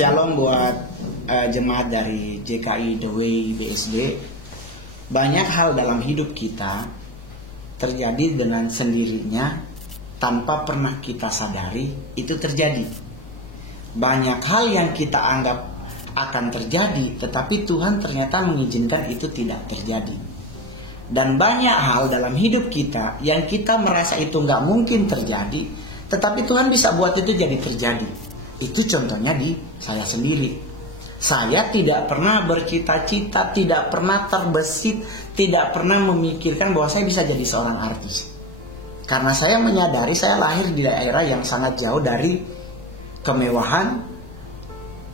Shalom buat jemaat dari JKI The Way BSD. Banyak hal dalam hidup kita terjadi dengan sendirinya tanpa pernah kita sadari itu terjadi. Banyak hal yang kita anggap akan terjadi, tetapi Tuhan ternyata mengizinkan itu tidak terjadi. Dan banyak hal dalam hidup kita yang kita merasa itu nggak mungkin terjadi, tetapi Tuhan bisa buat itu jadi terjadi. Itu contohnya di saya sendiri. Saya tidak pernah bercita-cita, tidak pernah terbesit, tidak pernah memikirkan bahwa saya bisa jadi seorang artis. Karena saya menyadari saya lahir di daerah yang sangat jauh dari kemewahan,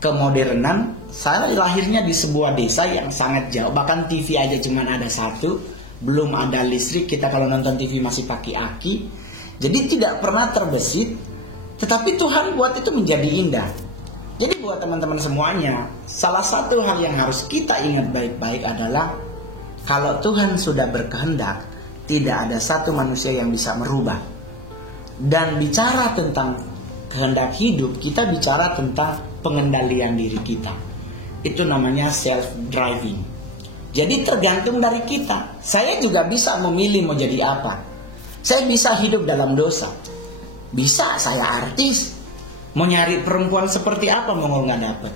kemodernan. Saya lahirnya di sebuah desa yang sangat jauh. Bahkan TV aja cuma ada satu, belum ada listrik. Kita kalau nonton TV masih pakai aki. Jadi tidak pernah terbesit. Tetapi Tuhan buat itu menjadi indah. Jadi buat teman-teman semuanya, salah satu hal yang harus kita ingat baik-baik adalah kalau Tuhan sudah berkehendak, tidak ada satu manusia yang bisa merubah. Dan bicara tentang kehendak hidup, kita bicara tentang pengendalian diri kita. Itu namanya self-driving. Jadi tergantung dari kita. Saya juga bisa memilih mau jadi apa. Saya bisa hidup dalam dosa. Bisa saya artis. Mau nyari perempuan seperti apa mau nggak dapet.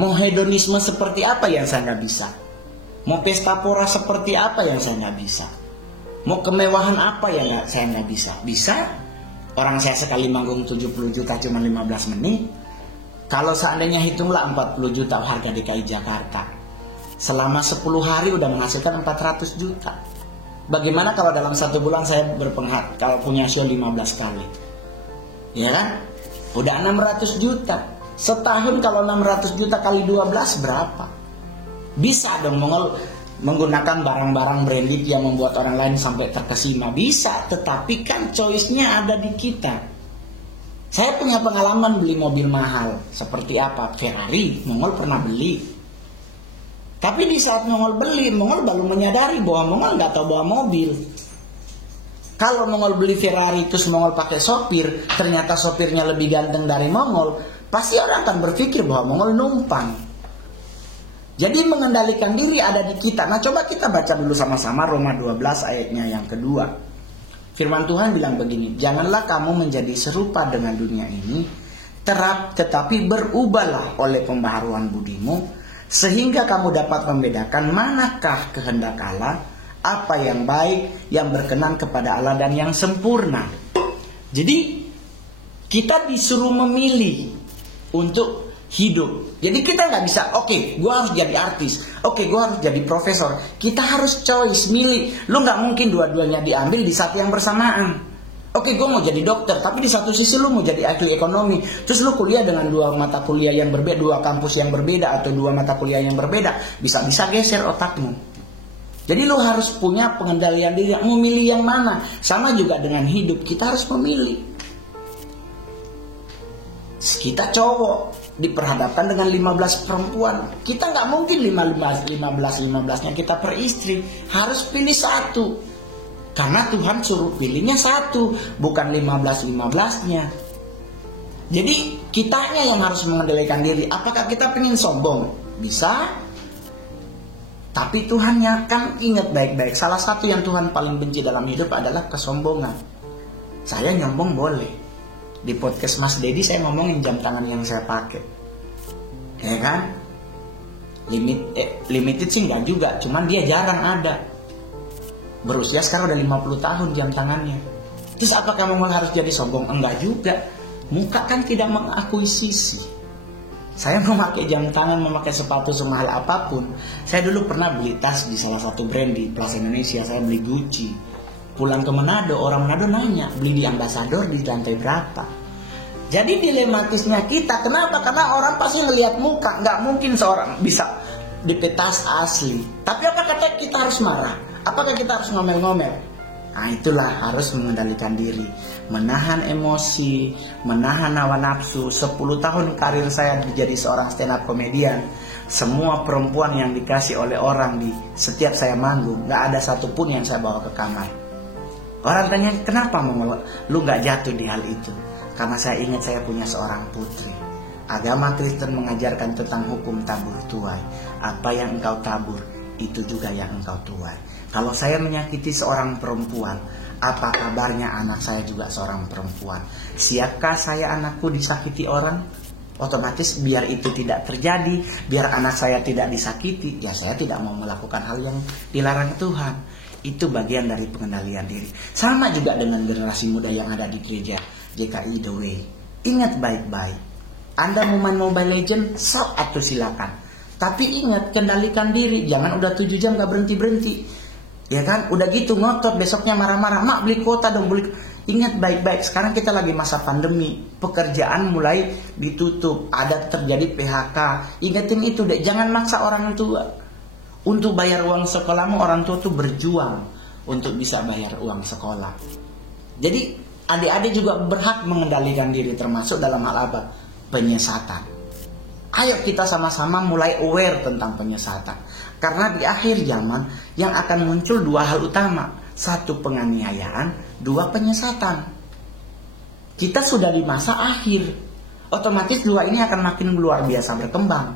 Mau hedonisme seperti apa yang saya nggak bisa. Mau pesta pora seperti apa yang saya nggak bisa. Mau kemewahan apa yang saya nggak bisa. Bisa. Orang saya sekali manggung 70 juta cuma 15 menit. Kalau seandainya hitunglah 40 juta harga DKI Jakarta, selama 10 hari udah menghasilkan 400 juta. Bagaimana kalau dalam 1 bulan saya berpenghasilan, kalau punya show 15 kali, ya kan? Udah 600 juta. Setahun kalau 600 juta kali 12 berapa? Bisa dong menggunakan barang-barang branded yang membuat orang lain sampai terkesima. Bisa, tetapi kan choice-nya ada di kita. Saya punya pengalaman beli mobil mahal. Seperti apa? Ferrari, Mongol pernah beli. Tapi di saat Mongol beli, Mongol baru menyadari bahwa Mongol nggak tahu bawa mobil. Kalau Mongol beli Ferrari terus Mongol pakai sopir, ternyata sopirnya lebih ganteng dari Mongol, pasti orang akan berpikir bahwa Mongol numpang. Jadi mengendalikan diri ada di kita. Nah coba kita baca dulu sama-sama Roma 12 ayatnya yang kedua. Firman Tuhan bilang begini, janganlah kamu menjadi serupa dengan dunia ini, tetapi berubahlah oleh pembaharuan budimu, sehingga kamu dapat membedakan manakah kehendak Allah, apa yang baik, yang berkenan kepada Allah dan yang sempurna. Jadi kita disuruh memilih untuk hidup. Jadi kita nggak bisa, oke, gue harus jadi artis, oke, gue harus jadi profesor. Kita harus choice, milih. Lu nggak mungkin dua-duanya diambil di saat yang bersamaan. Oke, gue mau jadi dokter, tapi di satu sisi lu mau jadi ahli ekonomi. Terus lu kuliah dengan 2 mata kuliah yang berbeda, 2 kampus yang berbeda, atau 2 mata kuliah yang berbeda. Bisa-bisa geser otakmu. Jadi lu harus punya pengendalian diri, mau milih yang mana. Sama juga dengan hidup, kita harus memilih. Kita cowok diperhadapkan dengan 15 perempuan. Kita nggak mungkin 15-nya kita per istri. Harus pilih satu. Karena Tuhan suruh pilihnya satu, bukan 15-15-nya. Jadi kitanya yang harus mengendalikan diri. Apakah kita pengen sombong? Bisa. Tapi Tuhannya kan ingat baik-baik. Salah satu yang Tuhan paling benci dalam hidup adalah kesombongan. Saya nyombong boleh. Di podcast Mas Dedi saya ngomongin jam tangan yang saya pakai. Ya kan? Limited sih enggak juga. Cuman dia jarang ada. Berusia sekarang udah 50 tahun jam tangannya. Terus apakah kamu harus jadi sombong? Enggak juga. Muka kan tidak mengakuisisi. Saya memakai jam tangan, memakai sepatu semahal apapun. Saya dulu pernah beli tas di salah satu brand di Plaza Indonesia. Saya beli Gucci. Pulang ke Manado, orang Manado nanya, beli di Ambassador di lantai berapa? Jadi dilematisnya kita, kenapa? Karena orang pasti ngelihat muka. Nggak mungkin seorang bisa dipet tas asli. Tapi apakah kita harus marah? Apakah kita harus ngomel-ngomel? Nah itulah harus mengendalikan diri, menahan emosi, menahan hawa nafsu. 10 tahun karir saya menjadi seorang stand up comedian, semua perempuan yang dikasih oleh orang di setiap saya manggung, gak ada satupun yang saya bawa ke kamar. Orang tanya, kenapa lu gak jatuh di hal itu? Karena saya ingat saya punya seorang putri. Agama Kristen mengajarkan tentang hukum tabur tuai. Apa yang engkau tabur, itu juga yang engkau tuai. Kalau saya menyakiti seorang perempuan, apa kabarnya anak saya juga seorang perempuan? Siapkah saya anakku disakiti orang? Otomatis biar itu tidak terjadi, biar anak saya tidak disakiti, ya saya tidak mau melakukan hal yang dilarang Tuhan. Itu bagian dari pengendalian diri. Sama juga dengan generasi muda yang ada di gereja GKI The Way. Ingat baik-baik, Anda mau main Mobile Legends, sok atau silakan. Tapi ingat, kendalikan diri. Jangan udah 7 jam gak berhenti-berhenti. Ya kan, udah gitu ngotot, besoknya marah-marah, mak beli kuota dong, beli. Ingat baik-baik, sekarang kita lagi masa pandemi, pekerjaan mulai ditutup, ada terjadi PHK. Ingatin itu deh, jangan maksa orang tua untuk bayar uang sekolahmu. Orang tua tuh berjuang untuk bisa bayar uang sekolah. Jadi adik-adik juga berhak mengendalikan diri, termasuk dalam hal apa? Penyesatan. Ayo kita sama-sama mulai aware tentang penyesatan. Karena di akhir zaman yang akan muncul 2 hal utama. 1 penganiayaan, 2 penyesatan. Kita sudah di masa akhir. Otomatis 2 ini akan makin luar biasa berkembang.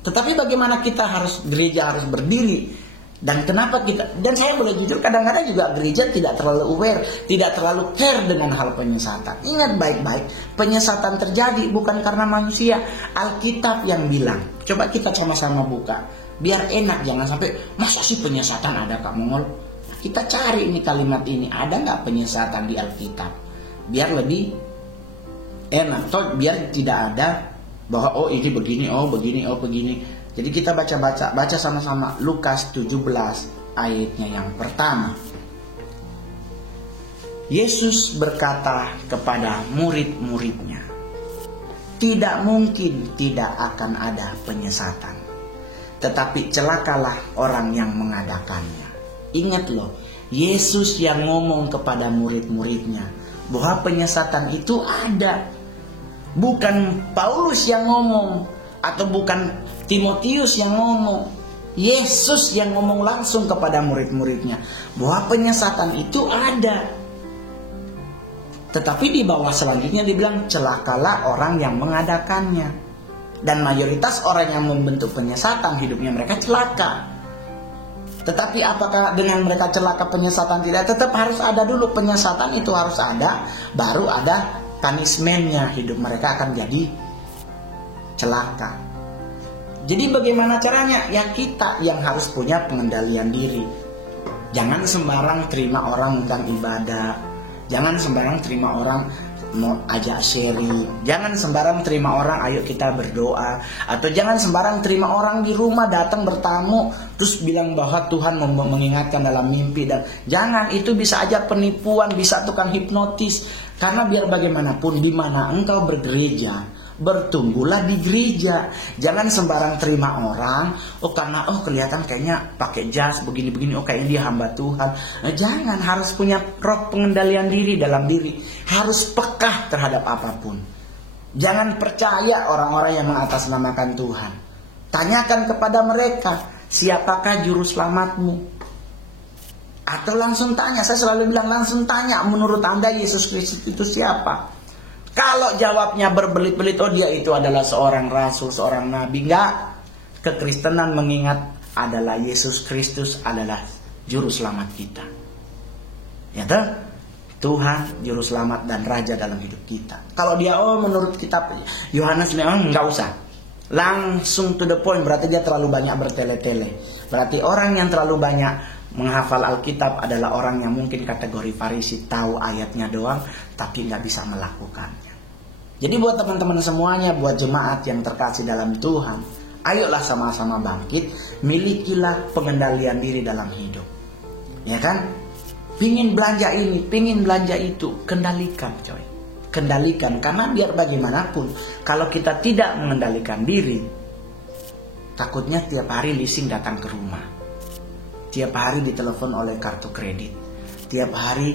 Tetapi bagaimana kita gereja harus berdiri. Dan kenapa kita, dan saya boleh jujur, kadang-kadang juga gereja tidak terlalu aware, tidak terlalu care dengan hal penyesatan. Ingat baik-baik, penyesatan terjadi bukan karena manusia. Alkitab yang bilang. Coba kita sama-sama buka. Biar enak, jangan sampai, masa sih penyesatan ada Kak Mongol? Kita cari ini kalimat ini, ada nggak penyesatan di Alkitab? Biar lebih enak, atau biar tidak ada bahwa oh ini begini, oh begini, oh begini. Jadi kita baca sama-sama Lukas 17 ayatnya yang pertama. Yesus berkata kepada murid-muridnya, tidak mungkin tidak akan ada penyesatan, tetapi celakalah orang yang mengadakannya. Ingat loh, Yesus yang ngomong kepada murid-muridnya bahwa penyesatan itu ada. Bukan Paulus yang ngomong, atau bukan Timotius yang ngomong. Yesus yang ngomong langsung kepada murid-muridnya bahwa penyesatan itu ada. Tetapi di bawah selanjutnya dibilang celakalah orang yang mengadakannya. Dan mayoritas orang yang membentuk penyesatan, hidupnya mereka celaka. Tetapi apakah dengan mereka celaka penyesatan tidak? Tetap harus ada dulu penyesatan, itu harus ada. Baru ada punishment-nya, hidup mereka akan jadi celaka. Jadi bagaimana caranya? Ya kita yang harus punya pengendalian diri. Jangan sembarang terima orang undang ibadah. Jangan sembarang terima orang mau ajak sharing. Jangan sembarang terima orang ayo kita berdoa. Atau jangan sembarang terima orang di rumah datang bertamu terus bilang bahwa Tuhan mengingatkan dalam mimpi. Dan jangan, itu bisa aja penipuan, bisa tukang hipnotis. Karena biar bagaimanapun di mana engkau bergereja, bertumbuhlah di gereja. Jangan sembarang terima orang, oh karena kelihatan kayaknya pakai jas begini-begini, oh kayaknya dia hamba Tuhan. Nah, jangan, harus punya roh pengendalian diri dalam diri. Harus peka terhadap apapun. Jangan percaya orang-orang yang mengatasnamakan Tuhan. Tanyakan kepada mereka, siapakah juru selamatmu? Atau langsung tanya, saya selalu bilang langsung tanya, menurut Anda Yesus Kristus itu siapa? Kalau jawabnya berbelit-belit, oh dia itu adalah seorang rasul, seorang nabi. Enggak. Kekristenan mengingat adalah Yesus Kristus adalah juru selamat kita. Ya toh? Tuhan juru selamat dan raja dalam hidup kita. Kalau dia menurut kitab Yohanes enggak usah. Langsung to the point, berarti dia terlalu banyak bertele-tele. Berarti orang yang terlalu banyak menghafal Alkitab adalah orang yang mungkin kategori Farisi, tahu ayatnya doang tapi nggak bisa melakukannya. Jadi buat teman-teman semuanya, buat jemaat yang terkasih dalam Tuhan, ayolah sama-sama bangkit, milikilah pengendalian diri dalam hidup. Ya kan? Pingin belanja ini, pingin belanja itu, kendalikan coy. Kendalikan, karena biar bagaimanapun kalau kita tidak mengendalikan diri, takutnya tiap hari leasing datang ke rumah. Tiap hari ditelepon oleh kartu kredit. Tiap hari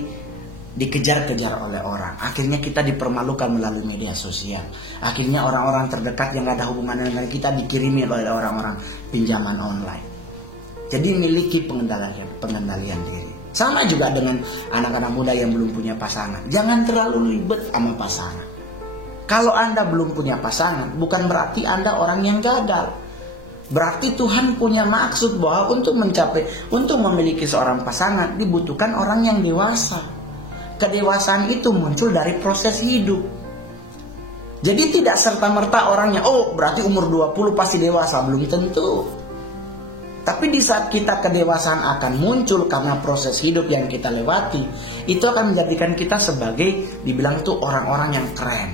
dikejar-kejar oleh orang. Akhirnya kita dipermalukan melalui media sosial. Akhirnya orang-orang terdekat yang gak ada hubungan dengan kita dikirimi oleh orang-orang pinjaman online. Jadi miliki pengendalian diri. Sama juga dengan anak-anak muda yang belum punya pasangan. Jangan terlalu ribet sama pasangan. Kalau Anda belum punya pasangan, bukan berarti Anda orang yang gagal. Berarti Tuhan punya maksud bahwa untuk memiliki seorang pasangan dibutuhkan orang yang dewasa. Kedewasaan itu muncul dari proses hidup. Jadi tidak serta-merta orangnya, oh berarti umur 20 pasti dewasa, belum tentu. Tapi di saat kita kedewasaan akan muncul karena proses hidup yang kita lewati, itu akan menjadikan kita sebagai, dibilang tuh orang-orang yang keren.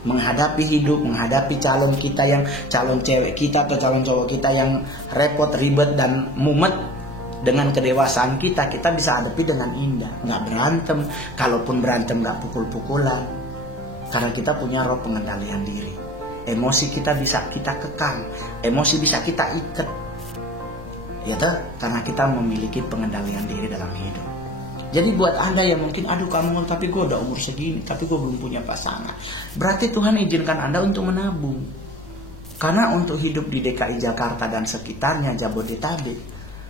Menghadapi hidup, menghadapi calon cewek kita atau calon cowok kita yang repot, ribet dan mumet, dengan kedewasaan kita bisa hadapi dengan indah. Nggak berantem, kalaupun berantem nggak pukul-pukulan, karena kita punya roh pengendalian diri. Emosi kita bisa kita kekang, emosi bisa kita ikat, ya toh? Karena kita memiliki pengendalian diri dalam hidup. Jadi buat Anda yang mungkin, aduh kamu tapi gue udah umur segini, tapi gue belum punya pasangan, berarti Tuhan izinkan Anda untuk menabung. Karena untuk hidup di DKI Jakarta dan sekitarnya, Jabodetabek,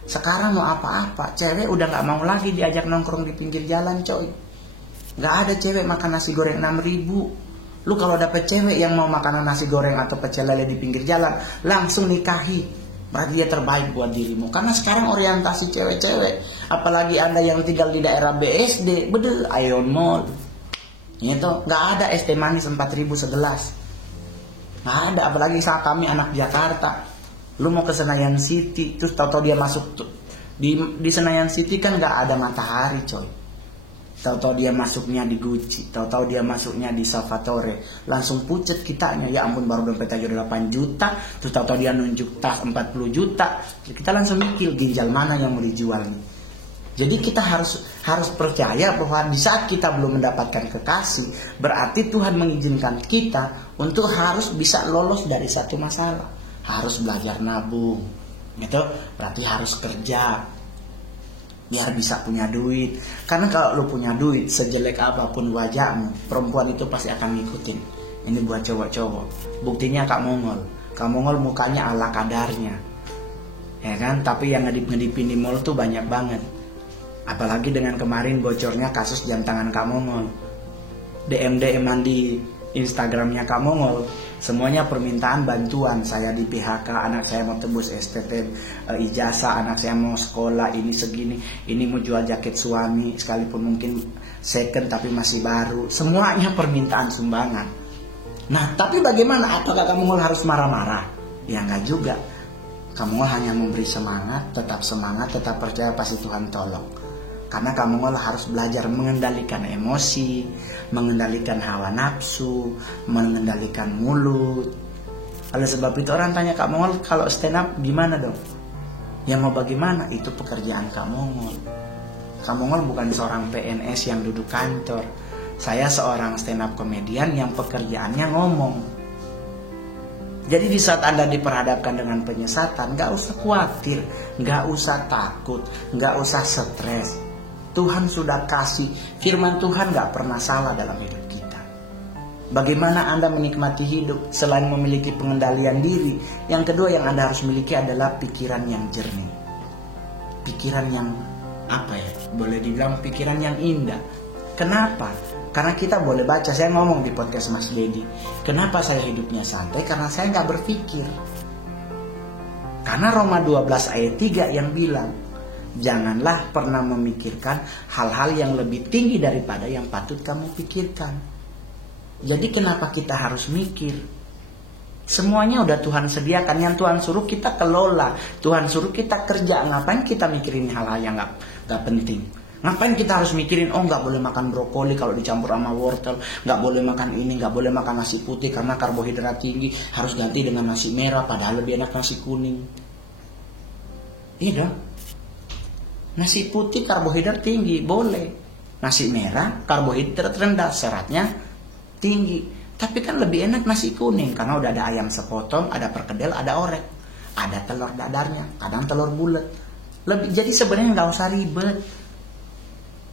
sekarang mau apa-apa, cewek udah gak mau lagi diajak nongkrong di pinggir jalan, coy. Gak ada cewek makan nasi goreng 6.000. Lu kalau dapet cewek yang mau makanan nasi goreng atau pecel lele di pinggir jalan, langsung nikahi. Berarti dia terbaik buat dirimu. Karena sekarang orientasi cewek-cewek, apalagi Anda yang tinggal di daerah BSD, bedel Ion Mall, gitu. Gak ada es teh manis 4.000 segelas. Gak ada, apalagi saat kami anak Jakarta. Lu mau ke Senayan City, terus tahu-tahu dia masuk di Senayan City kan gak ada matahari, coy. Tahu-tahu dia masuknya di Gucci, tahu-tahu dia masuknya di Salvatore, langsung pucet kitanya. Ya ampun, baru dompet aja udah 8 juta, terus tahu-tahu dia nunjuk tas 40 juta. Kita langsung mikir ginjal mana yang mau dijual nih. Jadi kita harus percaya bahwa di saat kita belum mendapatkan kekasih, berarti Tuhan mengizinkan kita untuk harus bisa lolos dari satu masalah. Harus belajar nabung, gitu. Berarti harus kerja biar bisa punya duit. Karena kalau lu punya duit, sejelek apapun wajahmu, perempuan itu pasti akan ngikutin. Ini buat cowok-cowok. Buktinya Kak Mongol mukanya ala kadarnya, ya kan? Tapi yang ngedip-ngedipin di mall tuh banyak banget. Apalagi dengan kemarin bocornya kasus jam tangan Kak Mongol, DM-an di Instagramnya Kak Mongol, semuanya permintaan bantuan. Saya di PHK, anak saya mau tebus STT ijazah, anak saya mau sekolah, ini segini, ini mau jual jaket suami, sekalipun mungkin second tapi masih baru. Semuanya permintaan sumbangan. Nah, tapi bagaimana? Apakah Kak Mongol harus marah-marah? Ya enggak juga. Kak Mongol hanya memberi semangat, tetap percaya pasti Tuhan tolong. Karena Kak Mongol harus belajar mengendalikan emosi, mengendalikan hawa nafsu, mengendalikan mulut. Oleh sebab itu orang tanya, Kak Mongol kalau stand up gimana dong? Ya mau bagaimana? Itu pekerjaan Kak Mongol. Kak Mongol bukan seorang PNS yang duduk kantor. Saya seorang stand up komedian yang pekerjaannya ngomong. Jadi di saat Anda diperhadapkan dengan penyesatan, gak usah khawatir, gak usah takut, gak usah stres. Tuhan sudah kasih, firman Tuhan gak pernah salah dalam hidup kita. Bagaimana Anda menikmati hidup selain memiliki pengendalian diri? Yang kedua yang Anda harus miliki adalah pikiran yang jernih. Pikiran yang boleh dibilang pikiran yang indah. Kenapa? Karena kita boleh baca, saya ngomong di podcast Mas Dedi, kenapa saya hidupnya santai? Karena saya gak berpikir. Karena Roma 12 ayat 3 yang bilang, janganlah pernah memikirkan hal-hal yang lebih tinggi daripada yang patut kamu pikirkan. Jadi kenapa kita harus mikir? Semuanya udah Tuhan sediakan. Yang Tuhan suruh kita kelola, Tuhan suruh kita kerja. Ngapain kita mikirin hal-hal yang gak penting? Ngapain kita harus mikirin, oh gak boleh makan brokoli kalau dicampur sama wortel, gak boleh makan ini, gak boleh makan nasi putih karena karbohidrat tinggi, harus ganti dengan nasi merah, padahal lebih enak nasi kuning. Iya dong. Nasi putih karbohidrat tinggi, boleh. Nasi merah karbohidrat rendah, seratnya tinggi. Tapi kan lebih enak nasi kuning karena udah ada ayam sepotong, ada perkedel, ada orek, ada telur dadarnya, kadang telur bulat. Jadi sebenarnya nggak usah ribet,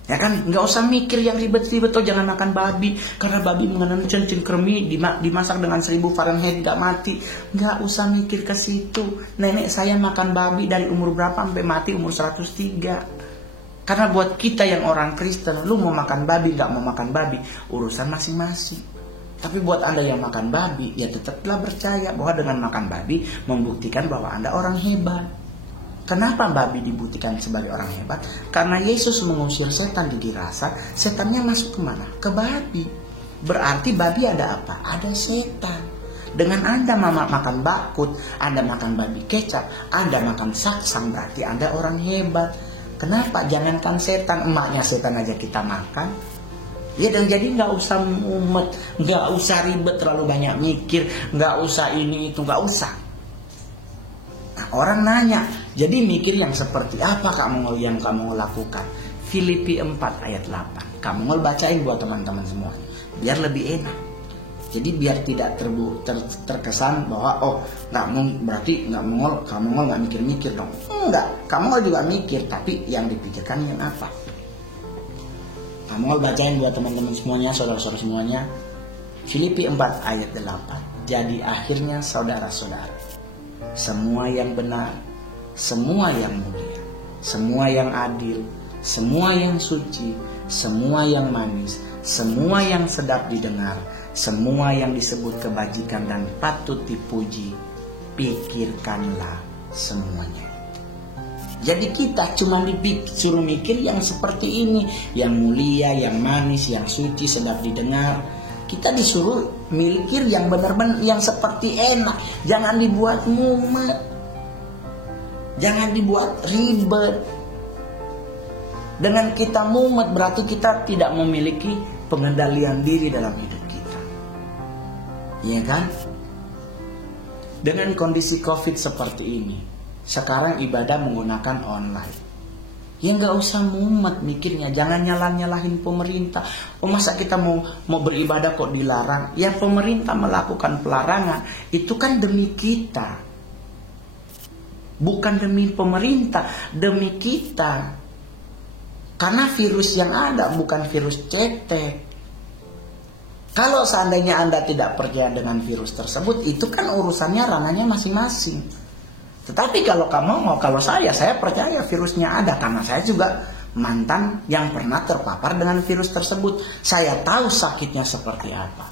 ya kan? Nggak usah mikir yang ribet-ribet. Oh jangan makan babi karena babi mengandung cacing-kremi, dimasak dengan 1000 Fahrenheit nggak mati. Nggak usah mikir ke situ. Nenek saya makan babi dari umur berapa sampai mati umur 103. Karena buat kita yang orang Kristen, lu mau makan babi nggak mau makan babi, urusan masing-masing. Tapi buat Anda yang makan babi, ya tetaplah percaya bahwa dengan makan babi membuktikan bahwa Anda orang hebat. Kenapa babi dibuktikan sebagai orang hebat? Karena Yesus mengusir setan di dirasa, setannya masuk kemana? Ke babi. Berarti babi ada apa? Ada setan. Dengan Anda makan bakut, Anda makan babi kecap, Anda makan saksang, berarti Anda orang hebat. Kenapa? Jangankan setan, emaknya setan aja kita makan. Ya, dan jadi nggak usah mumet, nggak usah ribet terlalu banyak mikir, nggak usah ini itu, nggak usah. Nah, orang nanya, jadi mikir yang seperti apa yang kamu lakukan? Filipi 4 ayat 8. Kamu bacain buat teman-teman semua, biar lebih enak. Jadi biar tidak terkesan bahwa berarti kamu nggak mikir-mikir dong. Enggak, kamu juga mikir, tapi yang dipikirkan yang apa? Kamu bacain buat teman-teman semuanya, saudara-saudara semuanya. Filipi 4 ayat 8. Jadi akhirnya saudara-saudara, semua yang benar, semua yang mulia, semua yang adil, semua yang suci, semua yang manis, semua yang sedap didengar, semua yang disebut kebajikan dan patut dipuji, pikirkanlah semuanya. Jadi kita cuma disuruh mikir yang seperti ini, yang mulia, yang manis, yang suci, sedap didengar. Kita disuruh mikir yang benar-benar, yang seperti enak. Jangan dibuat mumet, jangan dibuat ribet. Dengan kita mumet berarti kita tidak memiliki pengendalian diri dalam hidup kita. Iya kan? Dengan kondisi COVID seperti ini, sekarang ibadah menggunakan online. Ya nggak usah mumet mikirnya, jangan nyalahin pemerintah. Masa kita mau beribadah kok dilarang? Yang pemerintah melakukan pelarangan itu kan demi kita, bukan demi pemerintah, demi kita. Karena virus yang ada bukan virus cetek. Kalau seandainya Anda tidak percaya dengan virus tersebut, itu kan urusannya, ranahnya masing-masing. Tetapi kalau saya percaya virusnya ada, karena saya juga mantan yang pernah terpapar dengan virus tersebut. Saya tahu sakitnya seperti apa.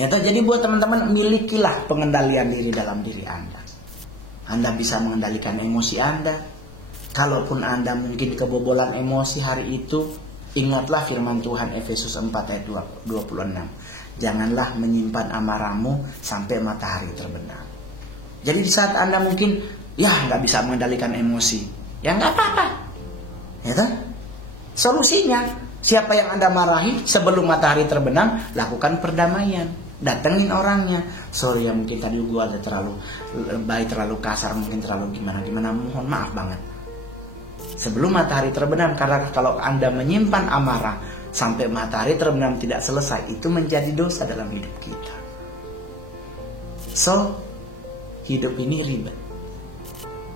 Ya, jadi buat teman-teman, milikilah pengendalian diri dalam diri Anda. Anda bisa mengendalikan emosi Anda. Kalaupun Anda mungkin kebobolan emosi hari itu, ingatlah firman Tuhan Efesus 4 ayat 26. Janganlah menyimpan amarahmu sampai matahari terbenam. Jadi di saat Anda mungkin nggak bisa mengendalikan emosi, ya nggak apa-apa, ya kan? Solusinya, siapa yang Anda marahi sebelum matahari terbenam, lakukan perdamaian, datengin orangnya. Sorry ya, mungkin tadi gue ada terlalu lebay, terlalu kasar, mungkin terlalu gimana, mohon maaf banget. Sebelum matahari terbenam, karena kalau Anda menyimpan amarah sampai matahari terbenam tidak selesai, itu menjadi dosa dalam hidup kita. So, hidup ini ribet.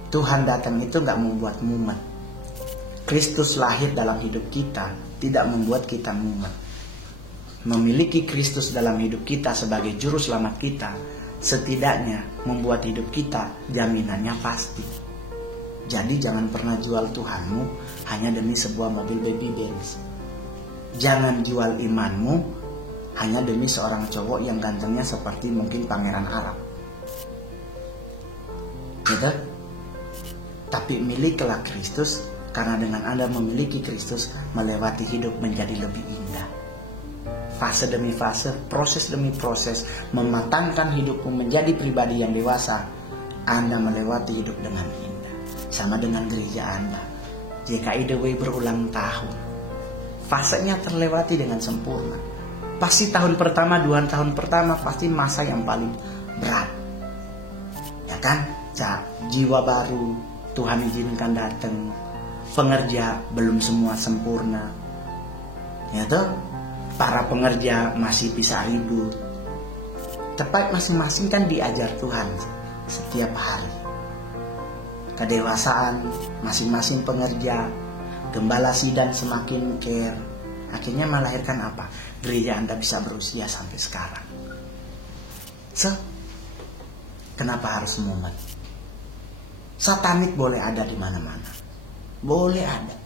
Tuhan datang itu gak membuat mumet. Kristus lahir dalam hidup kita tidak membuat kita mumet. Memiliki Kristus dalam hidup kita sebagai juru selamat kita, setidaknya membuat hidup kita jaminannya pasti. Jadi jangan pernah jual Tuhanmu hanya demi sebuah mobil baby Benz. Jangan jual imanmu hanya demi seorang cowok yang gantengnya seperti mungkin pangeran Arab. Gitu? Tapi miliklah Kristus, karena dengan Anda memiliki Kristus, melewati hidup menjadi lebih indah. Fase demi fase, proses demi proses, mematangkan hidupmu menjadi pribadi yang dewasa, Anda melewati hidup dengan indah. Sama dengan gereja Anda, JKI berulang tahun, fasenya terlewati dengan sempurna. Pasti tahun pertama, 2 tahun pertama pasti masa yang paling berat, ya kan? Jiwa baru Tuhan izinkan datang, pengerja belum semua sempurna, ya toh? Para pengerja masih bisa ribut. Tepat masing-masing kan diajar Tuhan setiap hari. Kedewasaan masing-masing pengerja, gembala sidang semakin care, akhirnya melahirkan apa? Gereja Anda bisa berusia sampai sekarang. So, kenapa harus mumet? Satanik boleh ada di mana-mana, boleh ada.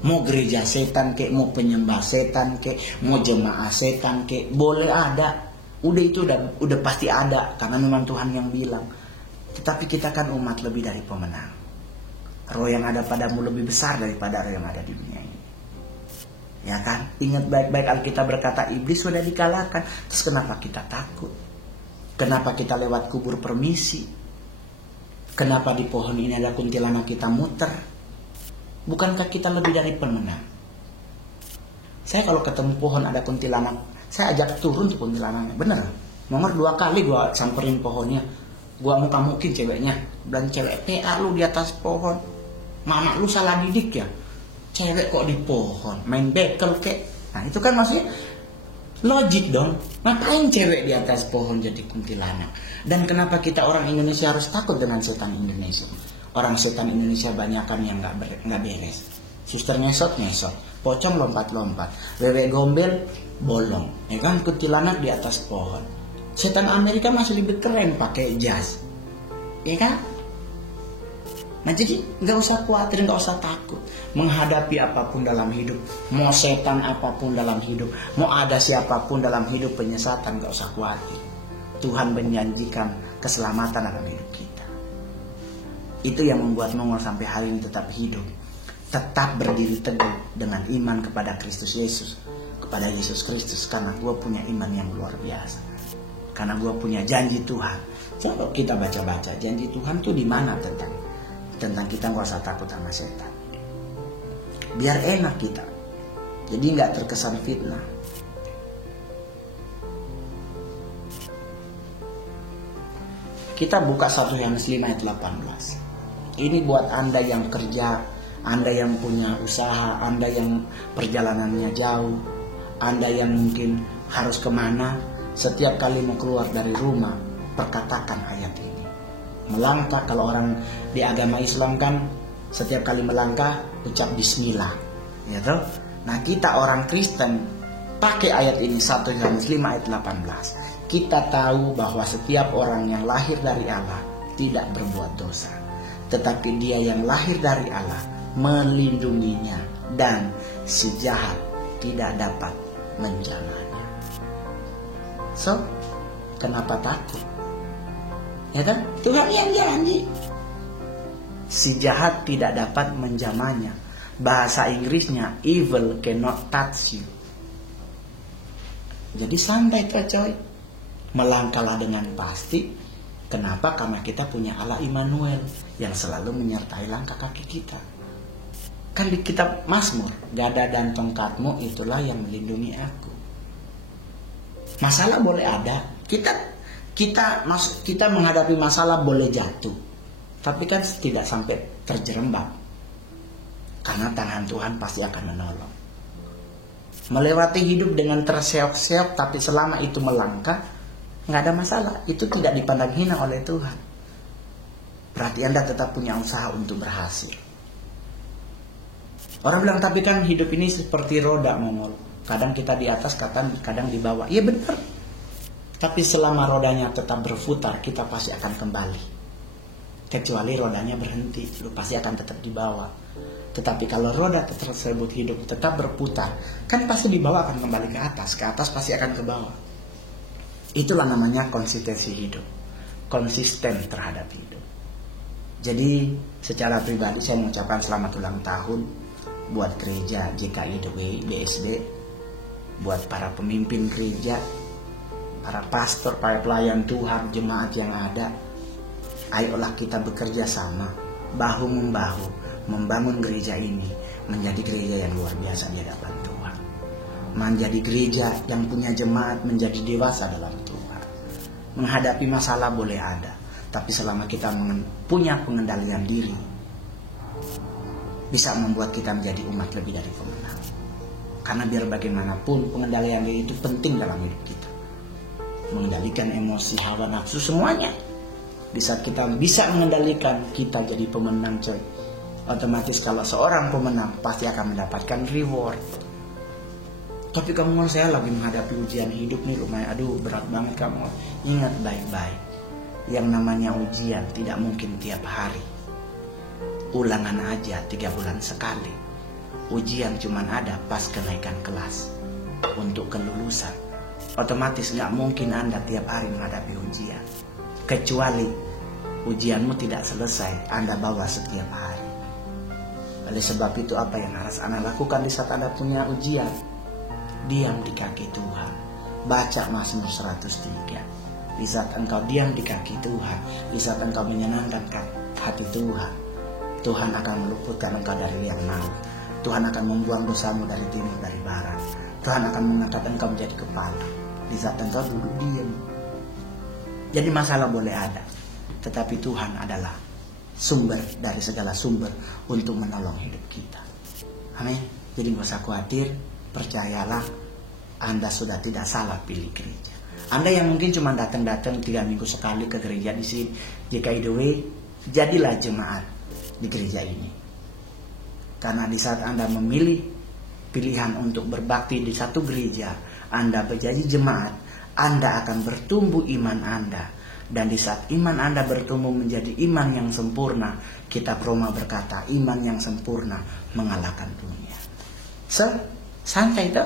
Mau gereja setan kek, mau penyembah setan kek, mau jemaah setan kek, boleh ada. Udah itu udah pasti ada karena memang Tuhan yang bilang. Tetapi kita kan umat lebih dari pemenang. Roh yang ada padamu lebih besar daripada roh yang ada di dunia ini. Ya kan? Ingat baik-baik Alkitab berkata iblis sudah dikalahkan. Terus kenapa kita takut? Kenapa kita lewat kubur permisi? Kenapa di pohon ini ada kuntilanak kita muter? Bukankah kita lebih dari pemenang? Saya kalau ketemu pohon ada kuntilanak, saya ajak turun tuh kuntilanaknya. Bener. Nomor 2 kali gue samperin pohonnya. Gue muka-mukin ceweknya. Dan cewek, PA lu di atas pohon. Mama lu salah didik ya? Cewek kok di pohon? Main bekel kek? Nah itu kan maksudnya logik dong. Ngapain cewek di atas pohon jadi kuntilanak? Dan kenapa kita orang Indonesia harus takut dengan setan Indonesia? Orang setan Indonesia banyakan yang nggak beres. Suster ngesot, pocong lompat, wewe gombel bolong, ya kan, kuntilanak di atas pohon. Setan Amerika masih lebih keren pakai jas, ya kan? Nah jadi nggak usah khawatir, nggak usah takut menghadapi apapun dalam hidup. Mau setan apapun dalam hidup, mau ada siapapun dalam hidup penyesatan, nggak usah khawatir. Tuhan menjanjikan keselamatan dalam hidup kita. Itu yang membuat Mongol sampai hari ini tetap hidup, tetap berdiri teguh dengan iman kepada Kristus Yesus, kepada Yesus Kristus. Karena gue punya iman yang luar biasa, karena gue punya janji Tuhan. Coba kita baca-baca janji Tuhan tuh di mana tentang kita nggak usah takut sama setan. Biar enak kita, jadi nggak terkesan fitnah. Kita buka 1 Yohanes 5 ayat 18. Ini buat Anda yang kerja, Anda yang punya usaha, Anda yang perjalanannya jauh, Anda yang mungkin harus kemana. Setiap kali mau keluar dari rumah, perkatakan ayat ini. Melangkah, kalau orang di agama Islam kan setiap kali melangkah ucap bismillah, ya toh? Nah kita orang Kristen pakai ayat ini 1 Yohanes 5 ayat 18. Kita tahu bahwa setiap orang yang lahir dari Allah tidak berbuat dosa, tetapi dia yang lahir dari Allah melindunginya, dan si jahat tidak dapat menjamahnya. So, kenapa takut? Ya kan? Tuhan yang janji. Si jahat tidak dapat menjamahnya. Bahasa Inggrisnya, evil cannot touch you. Jadi santai tuh coy. Melangkahlah dengan pasti. Kenapa? Karena kita punya Allah Immanuel yang selalu menyertai langkah kaki kita. Kan di kitab Mazmur, gada dan tongkatmu itulah yang melindungi aku. Masalah boleh ada. Kita menghadapi masalah boleh jatuh, tapi kan tidak sampai terjerembab. Karena tangan Tuhan pasti akan menolong. Melewati hidup dengan terseok-seok, tapi selama itu melangkah, nggak ada masalah. Itu tidak dipandang hina oleh Tuhan. Berarti Anda tetap punya usaha untuk berhasil. Orang bilang, tapi kan hidup ini seperti roda, Mongol. Kadang kita di atas, kadang di bawah. Iya benar. Tapi selama rodanya tetap berputar, kita pasti akan kembali. Kecuali rodanya berhenti, lu pasti akan tetap di bawah. Tetapi kalau roda tersebut hidup tetap berputar, kan pasti di bawah akan kembali ke atas pasti akan ke bawah. Itulah namanya konsistensi hidup. Konsisten terhadap hidup. Jadi secara pribadi saya mengucapkan selamat ulang tahun buat gereja GKI BSD, buat para pemimpin gereja, para pastor, para pelayan Tuhan, jemaat yang ada. Ayolah kita bekerja sama, bahu-membahu, membangun gereja ini menjadi gereja yang luar biasa di hadapan Tuhan. Menjadi gereja yang punya jemaat menjadi dewasa dalam Tuhan. Menghadapi masalah boleh ada, tapi selama kita punya pengendalian diri, bisa membuat kita menjadi umat lebih dari pemenang. Karena biar bagaimanapun pengendalian diri itu penting dalam hidup kita. Mengendalikan emosi, hawa nafsu, semuanya. Di saat kita bisa mengendalikan, kita jadi pemenang coy. Otomatis kalau seorang pemenang pasti akan mendapatkan reward. Tapi kamu, saya lagi menghadapi ujian hidup nih lumayan, aduh berat banget kamu. Ingat baik-baik, yang namanya ujian tidak mungkin tiap hari. Ulangan aja 3 bulan sekali. ujian cuman ada pas kenaikan kelas untuk kelulusan. Otomatis nggak mungkin Anda tiap hari menghadapi ujian, kecuali ujianmu tidak selesai Anda bawa setiap hari. Oleh sebab itu, apa yang harus Anda lakukan di saat Anda punya ujian? Diam di kaki Tuhan. Baca Mazmur 103. Di saat engkau diam di kaki Tuhan, di saat engkau menyenangkan hati Tuhan, Tuhan akan meluputkan engkau dari liang maut. Tuhan akan membuang dosamu dari timur, dari barat. Tuhan akan mengangkat engkau menjadi kepala di saat engkau duduk diam. Jadi masalah boleh ada, tetapi Tuhan adalah sumber dari segala sumber untuk menolong hidup kita. Amin. Jadi gak usah khawatir, percayalah, Anda sudah tidak salah pilih gereja. Anda yang mungkin cuma datang-datang 3 minggu sekali ke gereja di sini, GKI The Way, jadilah jemaat di gereja ini. Karena di saat Anda memilih pilihan untuk berbakti di satu gereja, Anda menjadi jemaat, Anda akan bertumbuh iman Anda. Dan di saat iman Anda bertumbuh menjadi iman yang sempurna, kitab Roma berkata, iman yang sempurna mengalahkan dunia. Santai itu.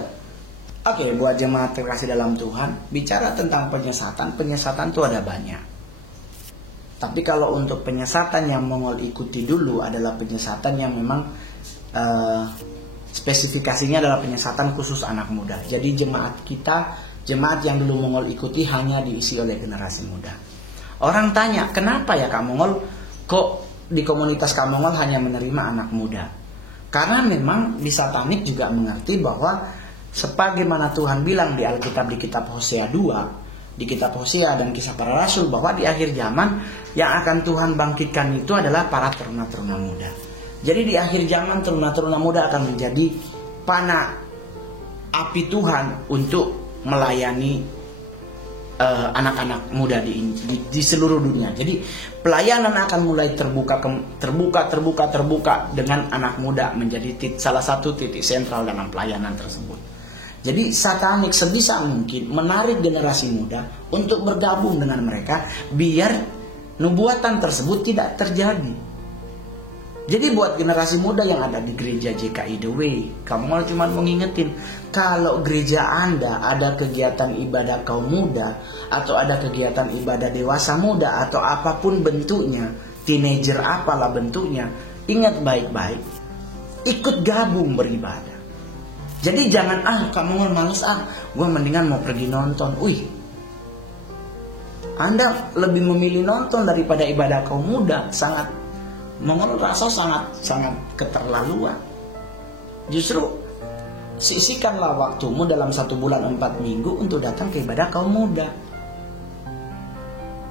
Oke, buat jemaat terkasih dalam Tuhan, bicara tentang penyesatan itu ada banyak. Tapi kalau untuk penyesatan yang Mongol ikuti dulu adalah penyesatan yang memang spesifikasinya adalah penyesatan khusus anak muda. Jadi jemaat kita, jemaat yang dulu Mongol ikuti hanya diisi oleh generasi muda. Orang tanya, kenapa ya Kak Mongol kok di komunitas Kak Mongol hanya menerima anak muda? Karena memang di Satanik juga mengerti bahwa sebagaimana Tuhan bilang di Alkitab, di kitab Hosea 2, di kitab Hosea dan Kisah Para Rasul, bahwa di akhir zaman yang akan Tuhan bangkitkan itu adalah para teruna-teruna muda. Jadi di akhir zaman teruna-teruna muda akan menjadi panah api Tuhan untuk melayani anak-anak muda di seluruh dunia. Jadi pelayanan akan mulai terbuka dengan anak muda menjadi salah satu titik sentral dalam pelayanan tersebut. Jadi Satanik sebisa mungkin menarik generasi muda untuk bergabung dengan mereka biar nubuatan tersebut tidak terjadi. Jadi buat generasi muda yang ada di gereja GKI The Way, kamu cuma mau ngingetin, kalau gereja Anda ada kegiatan ibadah kaum muda, atau ada kegiatan ibadah dewasa muda, atau apapun bentuknya, teenager apalah bentuknya, ingat baik-baik, ikut gabung beribadah. Jadi jangan, kamu males gue mendingan mau pergi nonton. Anda lebih memilih nonton daripada ibadah kaum muda, Mongol rasa sangat keterlaluan. Justru sisihkanlah waktumu dalam 1 bulan 4 minggu untuk datang ke ibadah kaum muda.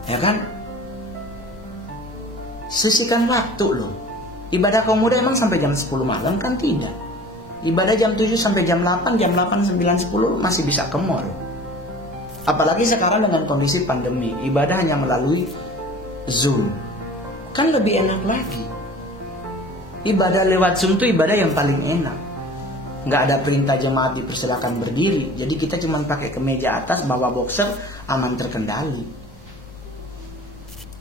Ya kan? Sisihkan waktu loh. Ibadah kaum muda emang sampai jam 10 malam kan? Tidak. Ibadah jam 7 sampai jam 8, jam 8, 9, 10 masih bisa ke mall. Apalagi sekarang dengan kondisi pandemi, ibadah hanya melalui Zoom. Kan lebih enak lagi. Ibadah lewat Zoom itu ibadah yang paling enak. Nggak ada perintah jemaat dipersilakan berdiri. Jadi kita cuma pakai kemeja atas, bawa boxer, aman terkendali.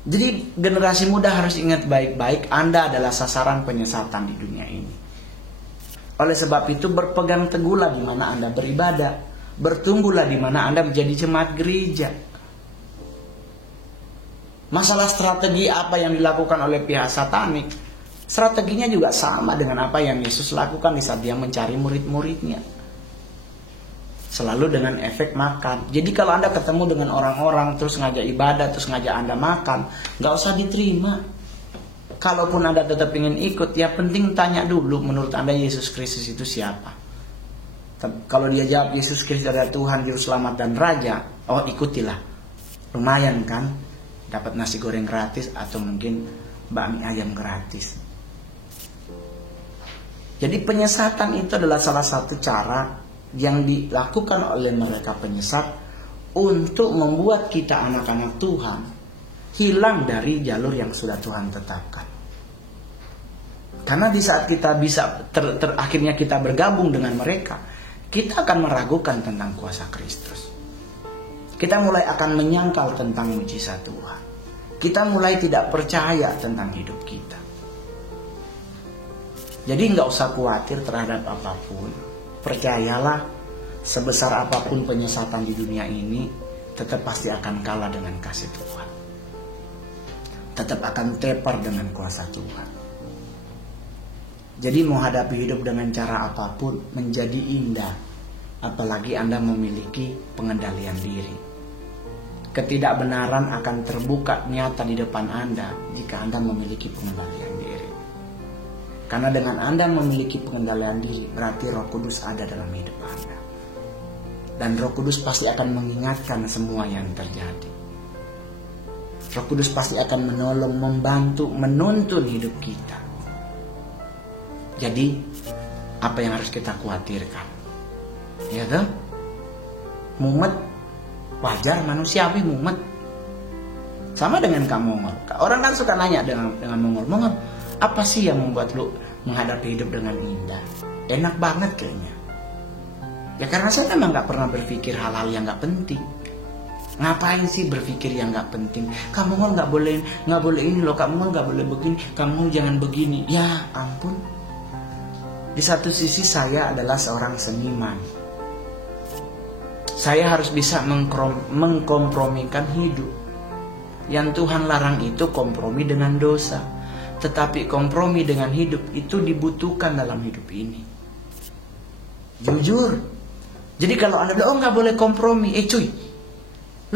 Jadi generasi muda harus ingat baik-baik, Anda adalah sasaran penyesatan di dunia ini. Oleh sebab itu berpegang teguhlah di mana Anda beribadah. Bertumbuhlah di mana Anda menjadi jemaat gereja. Masalah strategi apa yang dilakukan oleh pihak Satanik, strateginya juga sama dengan apa yang Yesus lakukan di saat dia mencari murid-muridnya. Selalu dengan efek makan. Jadi kalau Anda ketemu dengan orang-orang terus ngajak ibadah, terus ngajak Anda makan, gak usah diterima. Kalaupun Anda tetap ingin ikut, ya penting tanya dulu, menurut Anda Yesus Kristus itu siapa? Kalau dia jawab Yesus Kristus adalah Tuhan, Juru Selamat dan Raja, ikutilah. Lumayan kan? Dapat nasi goreng gratis atau mungkin bakmi ayam gratis. Jadi penyesatan itu adalah salah satu cara yang dilakukan oleh mereka penyesat untuk membuat kita anak-anak Tuhan hilang dari jalur yang sudah Tuhan tetapkan. Karena di saat kita bisa akhirnya kita bergabung dengan mereka, kita akan meragukan tentang kuasa Kristus. Kita mulai akan menyangkal tentang mujizat Tuhan. Kita mulai tidak percaya tentang hidup kita. Jadi nggak usah khawatir terhadap apapun. Percayalah, sebesar apapun penyesatan di dunia ini, tetap pasti akan kalah dengan kasih Tuhan. Tetap akan tepar dengan kuasa Tuhan. Jadi mau hadapi hidup dengan cara apapun menjadi indah, apalagi Anda memiliki pengendalian diri. Ketidakbenaran akan terbuka nyata di depan Anda jika Anda memiliki pengendalian diri. Karena dengan Anda memiliki pengendalian diri, berarti Roh Kudus ada dalam hidup Anda. Dan Roh Kudus pasti akan mengingatkan semua yang terjadi. Roh Kudus pasti akan menolong, membantu, menuntun hidup kita. Jadi, apa yang harus kita khawatirkan? Ya toh? Mumet, wajar, manusiawi mumet. Sama dengan Kak Mongol. Orang kan suka nanya dengan Mongol, Mongol, apa sih yang membuat lu menghadapi hidup dengan indah? Enak banget kayaknya. Ya karena saya memang gak pernah berpikir hal-hal yang gak penting. Ngapain sih berpikir yang gak penting? Kamu nggak boleh ini loh, kamu nggak boleh begini, kamu jangan begini. Ya ampun. Di satu sisi saya adalah seorang seniman. Saya harus bisa mengkompromikan hidup. Yang Tuhan larang itu kompromi dengan dosa. Tetapi kompromi dengan hidup itu dibutuhkan dalam hidup ini. Jujur. Jadi kalau Anda bilang, oh nggak boleh kompromi, cuy,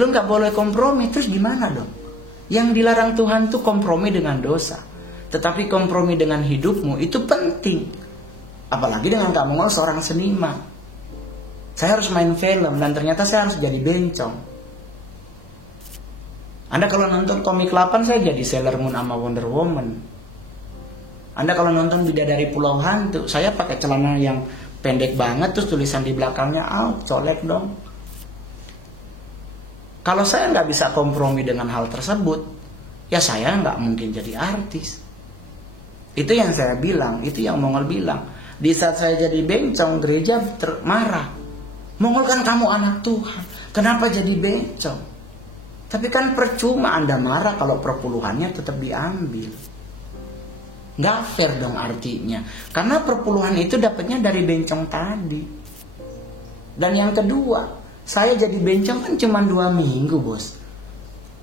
lu nggak boleh kompromi, terus gimana dong? Yang dilarang Tuhan tuh kompromi dengan dosa. Tetapi kompromi dengan hidupmu itu penting. Apalagi dengan kamu seorang seniman. Saya harus main film dan ternyata saya harus jadi bencong. Anda kalau nonton komik 8 saya jadi Sailor Moon sama Wonder Woman. Anda kalau nonton Bidadari Pulau Hantu, saya pakai celana yang pendek banget terus tulisan di belakangnya, colek dong. Kalau saya nggak bisa kompromi dengan hal tersebut, ya saya nggak mungkin jadi artis. Itu yang saya bilang, itu yang Mongol bilang. Di saat saya jadi bencong, gereja marah. Mongol kan kamu anak Tuhan, kenapa jadi bencong? Tapi kan percuma Anda marah kalau perpuluhannya tetap diambil. Nggak fair dong artinya. Karena perpuluhan itu dapatnya dari bencong tadi. Dan yang kedua, saya jadi bencong kan cuma 2 minggu, bos.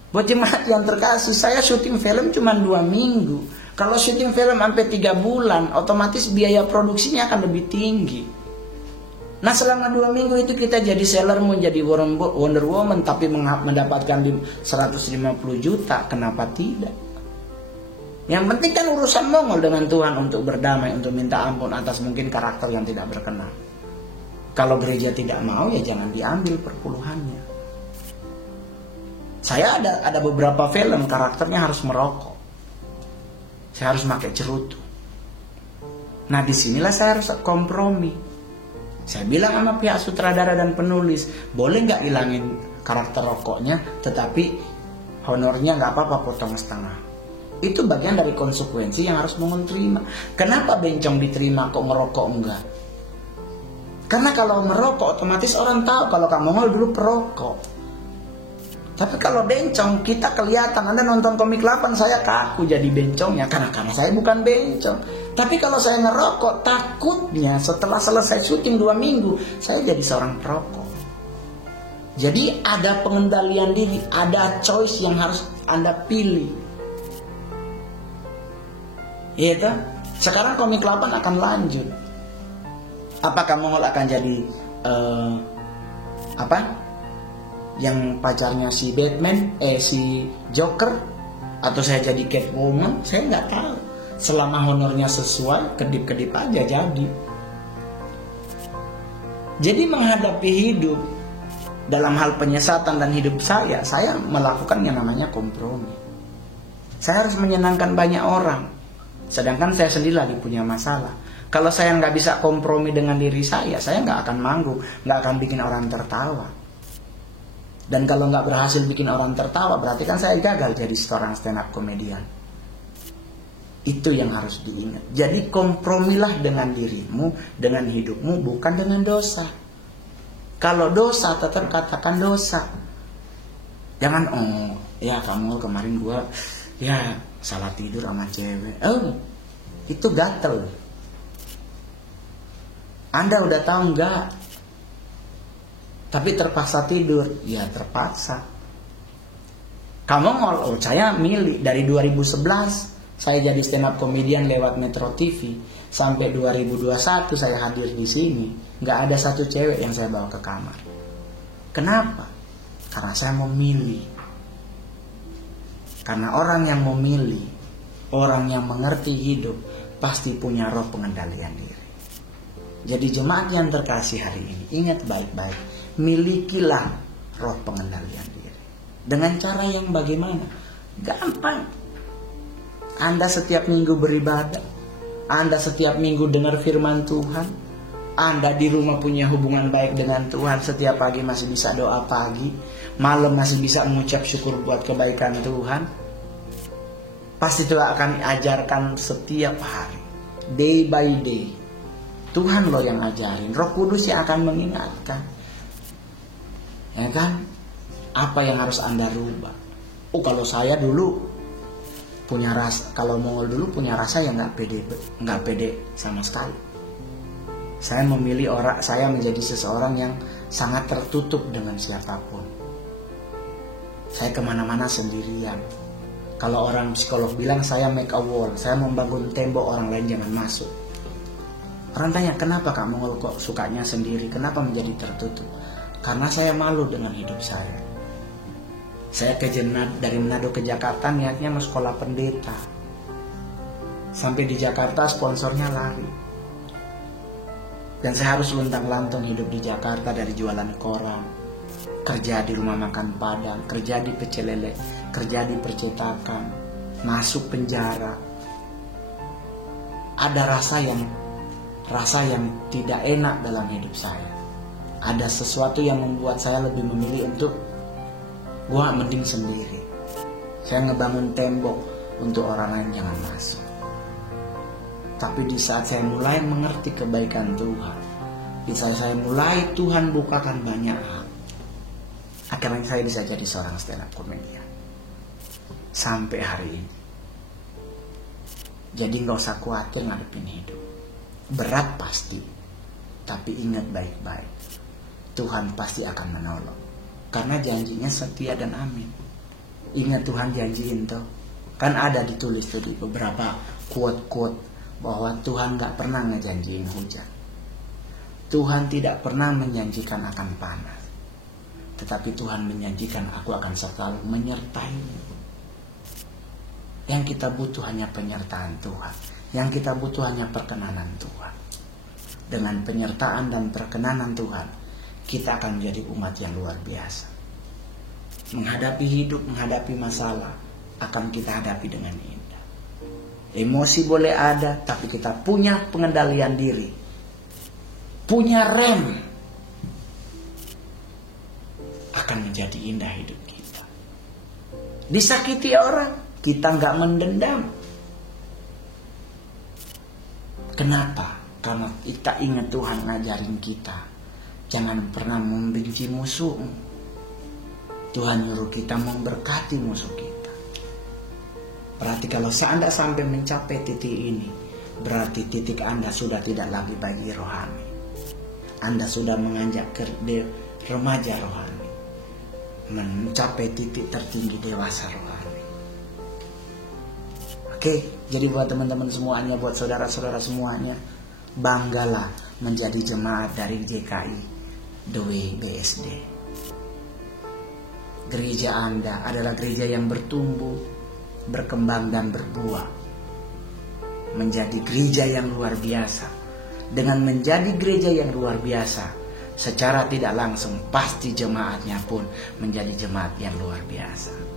Buat jemaat yang terkasih, saya syuting film cuma 2 minggu. Kalau syuting film sampai 3 bulan, otomatis biaya produksinya akan lebih tinggi. Nah selama 2 minggu itu kita jadi Sailor Moon, jadi Wonder Woman, tapi mendapatkan 150 juta, kenapa tidak? Yang penting kan urusan Mongol dengan Tuhan untuk berdamai, untuk minta ampun atas mungkin karakter yang tidak berkenan. Kalau gereja tidak mau, ya jangan diambil perpuluhannya. Saya ada beberapa film karakternya harus merokok. Saya harus pakai cerutu. Nah disinilah saya harus kompromi. Saya bilang sama pihak sutradara dan penulis, boleh nggak hilangin karakter rokoknya, tetapi honornya nggak apa-apa, potong setengah. Itu bagian dari konsekuensi yang harus Mongol terima. Kenapa bencong diterima kok ngerokok enggak? Karena kalau merokok otomatis orang tahu kalau Kak Mongol dulu perokok. Tapi kalau bencong kita kelihatan. Anda nonton komik 8 saya kaku jadi bencongnya karena saya bukan bencong. Tapi kalau saya ngerokok, takutnya setelah selesai syuting 2 minggu saya jadi seorang perokok. Jadi ada pengendalian diri, ada choice yang harus Anda pilih. Iya toh? Sekarang komik 8 akan lanjut. Apakah Mongol akan jadi yang pacarnya si Batman, si Joker, atau saya jadi Catwoman? Saya nggak tahu. Selama honornya sesuai, kedip-kedip aja jadi. Jadi menghadapi hidup dalam hal penyesatan dan hidup saya melakukan yang namanya kompromi. Saya harus menyenangkan banyak orang, sedangkan saya sendiri lagi punya masalah. Kalau saya nggak bisa kompromi dengan diri saya nggak akan manggung, nggak akan bikin orang tertawa. Dan kalau nggak berhasil bikin orang tertawa, berarti kan saya gagal jadi seorang stand up comedian. Itu yang harus diingat. Jadi kompromilah dengan dirimu, dengan hidupmu, bukan dengan dosa. Kalau dosa, tetap katakan dosa. Jangan, ya kamu kemarin gua salah tidur sama cewek. Itu gatel. Anda udah tahu enggak? Tapi terpaksa tidur. Ya terpaksa. Kamu saya milih dari 2011 saya jadi stand up comedian lewat Metro TV sampai 2021 saya hadir di sini. Nggak ada satu cewek yang saya bawa ke kamar. Kenapa? Karena saya memilih. Karena orang yang memilih, orang yang mengerti hidup pasti punya roh pengendalian diri. Jadi jemaat yang terkasih hari ini, ingat baik-baik, milikilah roh pengendalian diri. Dengan cara yang bagaimana? Gampang. Anda setiap minggu beribadah, Anda setiap minggu dengar firman Tuhan, Anda di rumah punya hubungan baik dengan Tuhan, setiap pagi masih bisa doa pagi, malam masih bisa mengucap syukur buat kebaikan Tuhan. Pasti Tuhan akan ajarkan setiap hari, day by day. Tuhan loh yang ajarin, Roh Kudus yang akan mengingatkan. Ya kan? Apa yang harus Anda rubah? Oh, kalau saya dulu punya rasa, kalau Mongol dulu punya rasa yang nggak pede sama sekali. Saya memilih saya menjadi seseorang yang sangat tertutup dengan siapapun. Saya kemana-mana sendirian. Kalau orang psikolog bilang saya make a wall, saya membangun tembok, orang lain jangan masuk. Orang tanya, kenapa Kak Mongol kok sukanya sendiri? Kenapa menjadi tertutup? Karena saya malu dengan hidup saya. Saya dari Manado ke Jakarta niatnya mau sekolah pendeta. Sampai di Jakarta sponsornya lari. Dan saya harus luntang-lantung hidup di Jakarta dari jualan koran, kerja di rumah makan Padang, kerja di pecel lele, kerja di percetakan, masuk penjara. Ada rasa yang tidak enak dalam hidup saya. Ada sesuatu yang membuat saya lebih memilih untuk gua mending sendiri. Saya ngebangun tembok untuk orang lain jangan masuk. Tapi di saat saya mulai mengerti kebaikan Tuhan, di saat saya mulai Tuhan bukakan banyak hal, akhirnya saya bisa jadi seorang stand up comedian sampai hari ini. Jadi gak usah khawatir ngadepin hidup. Berat pasti, tapi ingat baik-baik, Tuhan pasti akan menolong. Karena janjinya setia dan amin. Ingat Tuhan janjiin tuh. Kan ada ditulis tuh di beberapa quote-quote bahwa Tuhan gak pernah ngejanjiin hujan. Tuhan tidak pernah menjanjikan akan panas. Tetapi Tuhan menjanjikan aku akan selalu menyertaimu. Yang kita butuh hanya penyertaan Tuhan. Yang kita butuh hanya perkenanan Tuhan. Dengan penyertaan dan perkenanan Tuhan, kita akan menjadi umat yang luar biasa. Menghadapi hidup, menghadapi masalah, akan kita hadapi dengan indah. Emosi boleh ada, tapi kita punya pengendalian diri, punya rem, akan menjadi indah hidup kita. Disakiti orang, kita nggak mendendam. Kenapa? Karena kita ingat Tuhan ngajarin kita, jangan pernah membenci musuhmu. Tuhan nyuruh kita memberkati musuh kita. Berarti kalau Anda sampai mencapai titik ini, berarti titik Anda sudah tidak lagi bagi rohani. Anda sudah menganjak ke remaja rohani, mencapai titik tertinggi dewasa rohani. Oke, jadi buat teman-teman semuanya, buat saudara-saudara semuanya, banggalah menjadi jemaat dari GKI The Way BSD. Gereja Anda adalah gereja yang bertumbuh, berkembang dan berbuah. Menjadi gereja yang luar biasa. Dengan menjadi gereja yang luar biasa, secara tidak langsung pasti jemaatnya pun menjadi jemaat yang luar biasa.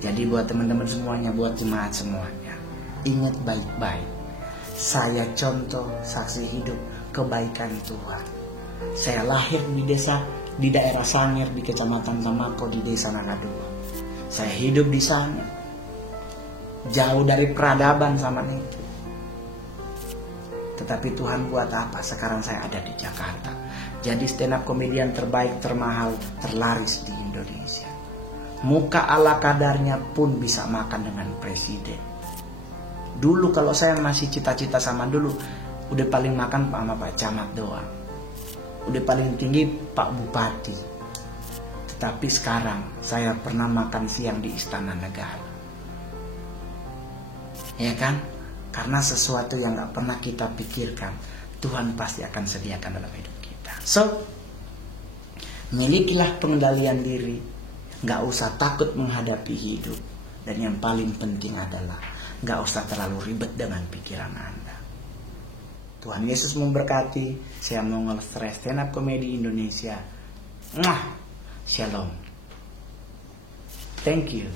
Jadi buat teman-teman semuanya, buat jemaat semuanya, ingat baik-baik, saya contoh saksi hidup kebaikan Tuhan. Saya lahir di daerah Sangir, di Kecamatan Tamako, di Desa Nagadua. Saya hidup di sana, jauh dari peradaban sama itu. Tetapi Tuhan buat apa? Sekarang saya ada di Jakarta, jadi stand up comedian terbaik, termahal, terlaris di Indonesia. Muka ala kadarnya pun bisa makan dengan presiden. Dulu kalau saya masih cita-cita sama dulu, Udah paling makan sama Pak Camat doang. Udah paling tinggi Pak Bupati. Tetapi sekarang saya pernah makan siang di Istana Negara. Ya kan? Karena sesuatu yang gak pernah kita pikirkan, Tuhan pasti akan sediakan dalam hidup kita. So, milikilah pengendalian diri. Gak usah takut menghadapi hidup. Dan yang paling penting adalah gak usah terlalu ribet dengan pikiran Anda. Tuhan Yesus memberkati. Saya Mongol Stress Stand Up Comedy Indonesia. Shalom. Thank you.